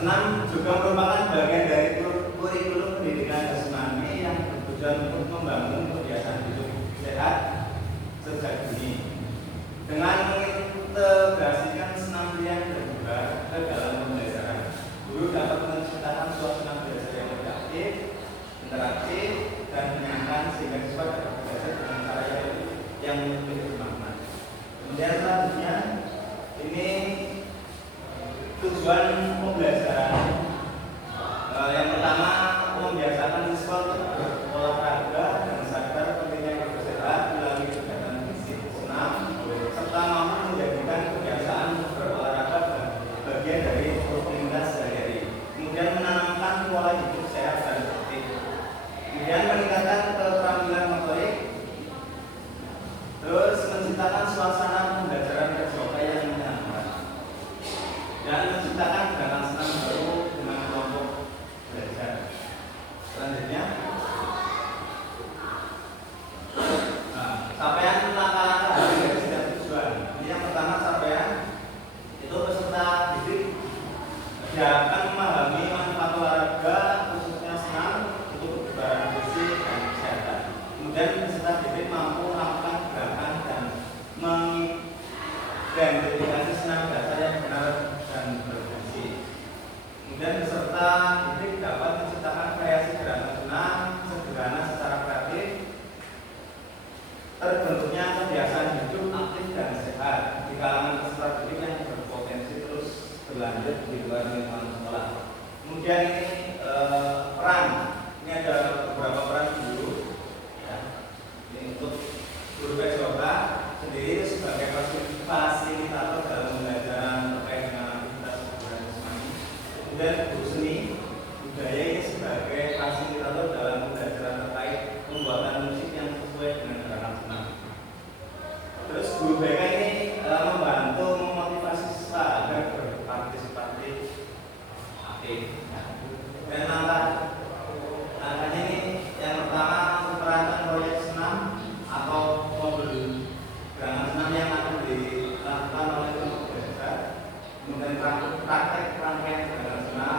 Senam juga merupakan bagian dari kurikulum pendidikan jasmani yang bertujuan untuk membangun kebiasaan hidup sehat sejak dini. Dengan mengintegrasikan senam riang dan juga ke dalam pembelajaran, guru dapat menciptakan suasana belajar yang produktif, interaktif, dan menyenangkan sehingga siswa dapat belajar dengan cara yang lebih bermakna. Kemudian selanjutnya ini tujuan pembelajaran. Yang pertama, membiasakan siswa untuk berolahraga dan sadar pentingnya hidup sehat melalui kegiatan fisik senam, serta mampu menjadikan kebiasaan berolahraga bagian dari rutinitas sehari-hari. Kemudian menanamkan pola hidup sehat dan tertib. Kemudian meningkatkan keterampilan motorik. Terus menciptakan suasana pembelajaran terbuka yang menyenangkan. Dan menciptakan gerakan senam baru dengan kelompok belajar. Selanjutnya, capaian langkah-langkah dari setiap tujuan. Ini yang pertama, capaian itu peserta didik diharapkan memahami manfaat olahraga khususnya senam untuk kebugaran fisik dan kesehatan. Kemudian peserta didik mampu melakukan gerakan dan mengidentifikasi senam dasar yang benar dan berfungsi. Kemudian peserta didik dapat menciptakan variasi gerakan senam sederhana secara kreatif. Terbentuknya kebiasaan hidup aktif dan sehat di kalangan peserta didik yang berpotensi terus berlanjut di luar lingkungan sekolah. Kemudian ini peran, ini ada beberapa peran guru. Ya. Ini untuk guru PJOK sendiri sebagai fasilitator dalam pembelajaran terkait dengan aktivitas kebugaran jasmani. Kemudian guru seni budaya ini sebagai fasilitator dalam pembelajaran terkait pembuatan musik yang sesuai dengan gerakan senam. Terus guru BK ini membantu memotivasi siswa agar berpartisipatif aktif. Dan langkahnya ini yang pertama, merancang proyek senam atau modul gerakan senam yang akan dilakukan oleh kelompok belajar. Kemudian praktek rangkaian gerakan senam,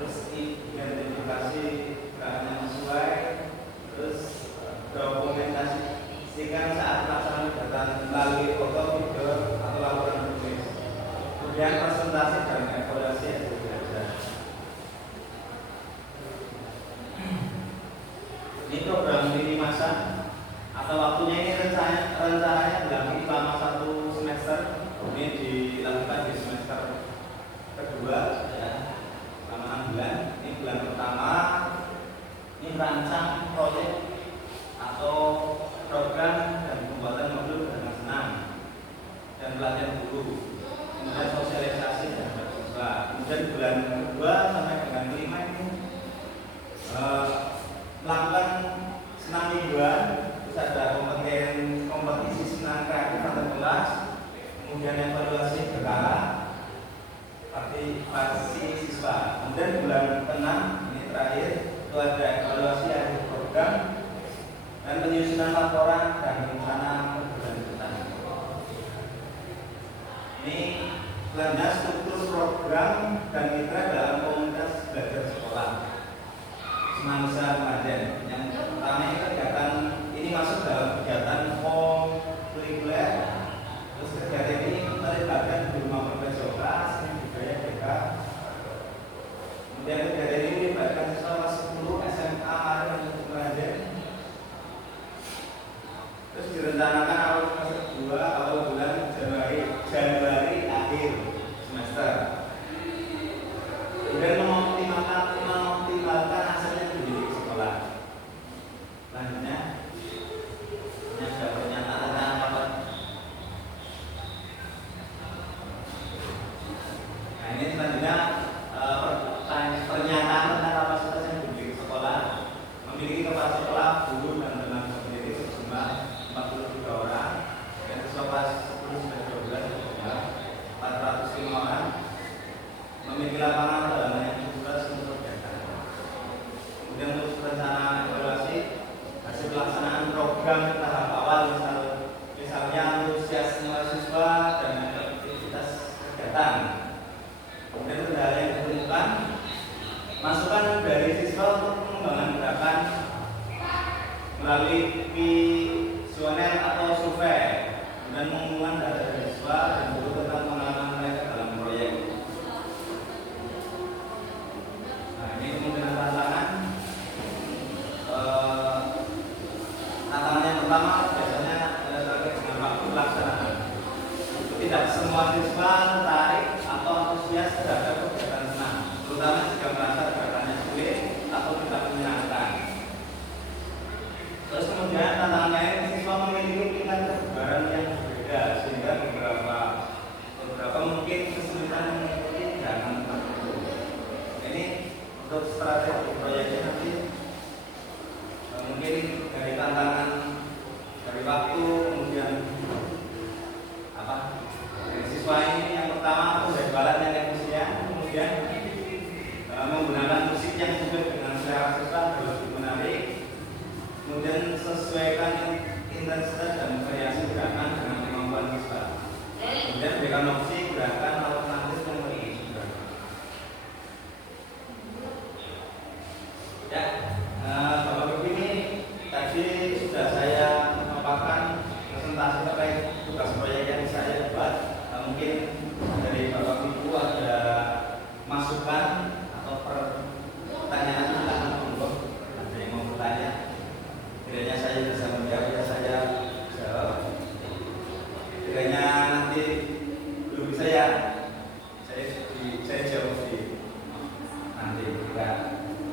terus identifikasi gerakan yang sesuai, terus dokumentasikan saat pelaksanaan kegiatan melalui foto, video, atau laporan tulis. Kemudian presentasi dan evaluasi hasil belajar. Ini program lini masa atau waktunya ini rencananya dilakukan selama 1 semester. Ini dilakukan di semester kedua, ya, selama 6 bulan. Ini bulan pertama, ini merancang proyek atau program dan pembuatan modul gerakan senam dan pelatihan guru. Kemudian sosialisasi dan siswa. Kemudian bulan kedua sampai dengan kelima ini melakukan senam mingguan. Terus ada kompetisi senam kreatif antar kelas. Kemudian evaluasi berkala, partisipasi siswa. Kemudian bulan ke-6 ini terakhir itu ada evaluasi akhir program dan penyusunan laporan dan rencana berkelanjutan. Ini selanjutnya struktur program dan mitra dalam komunitas belajar sekolah semasa remaja. Yang pertama ini kegiatan ini masuk dalam kegiatan kurikuler. Terus kegiatan ini melibatkan guru maupun PJOK, seni budaya BK. Kemudian kegiatan ini melibatkan siswa kelas 10 SMA dan remaja. Terus direncanakan awal semester 2 awal bulan Januari akhir semester. Kemudian mengoptimalkan hasilnya di sekolah. Selanjutnya, ini ada pernyataan tentang apa? Nah, ini selanjutnya pernyataan tentang kapasitas yang dimiliki sekolah. Memiliki kepala sekolah, guru dan tenaga pendidik sejumlah 43 orang. Dan siswa kelas 10 sampai 12 sejumlah 405 orang. Memiliki lapangan halaman yang 17 untuk kegiatan. Kemudian untuk rencana evaluasi hasil pelaksanaan program tahap awal, misalnya antusiasme siswa dan aktivitas kegiatan. Kemudian kendala yang ditemukan masukan dari siswa untuk pengembangan gerakan melalui visioner atau survei dan mengumpulkan data dari siswa dan guru tentang pengalaman mereka dalam proyek. Nah, ini kemungkinan tantangan. Tantangan yang pertama biasanya terkait dengan waktu pelaksanaan. Tidak semua siswa tertarik atau antusias terhadap kegiatan senam, terutama jika merasa gerakannya sulit atau tidak menyenangkan. Terus kemudian tantangan lain, siswa memiliki tingkat kebugaran yang berbeda sehingga beberapa mungkin kesulitan mengikuti gerakan tertentu. Ini untuk strategi proyeknya nanti mungkin dari tantangan dari waktu, kemudian dari siswa ini yang pertama pembebalan yang efisien, kemudian menggunakan musik yang sesuai dengan selera siswa harus lebih menarik, kemudian sesuaikan intensitas dan variasi gerakan dengan kemampuan siswa, kemudian berikan opsi gerakan alternatif yang lebih mudah. Ya, Bapak Ibu, ini tadi sudah saya memaparkan presentasi terkait tugas proyek yang saya buat. Mungkin dari Bapak Ibu ada masukan atau pertanyaan, silakan monggo. Ada yang mau bertanya? Kiranya saya bisa menjawab, ya saya jawab. Kiranya nanti belum bisa ya, saya jawab di nanti ketika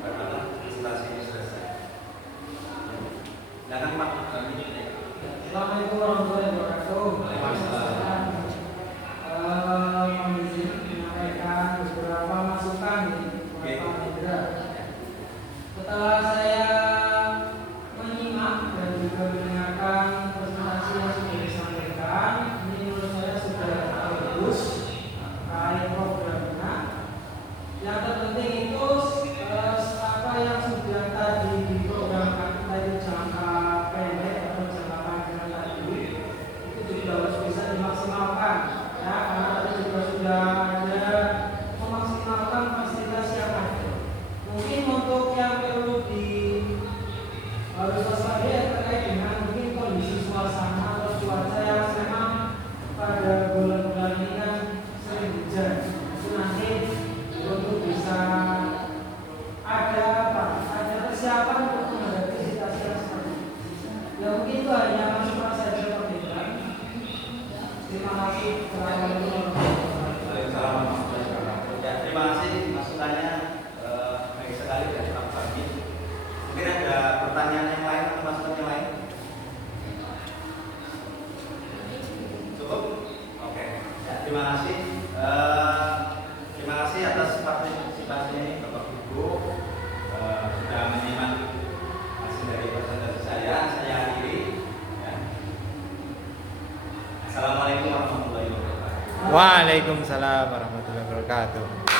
presentasi ini selesai. Silakan Pak. Assalamualaikum warahmatullahi wabarakatuh. Waalaikumsalam. Menyampaikan beberapa masukan nih, Pak Indra. Setelah saya menyimak dan juga mendengarkan presentasi yang sudah disampaikan, ini menurut saya sudah bagus terkait programnya. Yang terpenting itu apa yang sudah tadi diprogramkan tadi jangka pendek atau jangka panjang tadi itu juga harus bisa dimaksimalkan, ya, karena tadi juga sudah ada memaksimalkan fasilitas yang ada. Mungkin untuk yang perlu harus waspadai terkait dengan mungkin kondisi suasana atau cuaca yang memang pada bulan-bulan ini kan sering hujan. Itu nanti untuk bisa ada persiapan untuk menghadapi situasi yang seperti itu. Ya mungkin itu hanya masukan saja Pak Indra. Terima kasih. Ya, terima kasih masukannya, baik sekali dari Pak Bagi. Mungkin ada pertanyaan yang lain atau masukan yang lain? Cukup? Oke. Ya, terima kasih. Terima kasih atas partisipasi ini Bapak Ibu, sudah menyimak hasil dari presentasi saya akhiri. Ya. Assalamualaikum warahmatullahi wabarakatuh. Waalaikumsalam warahmatullahi wabarakatuh.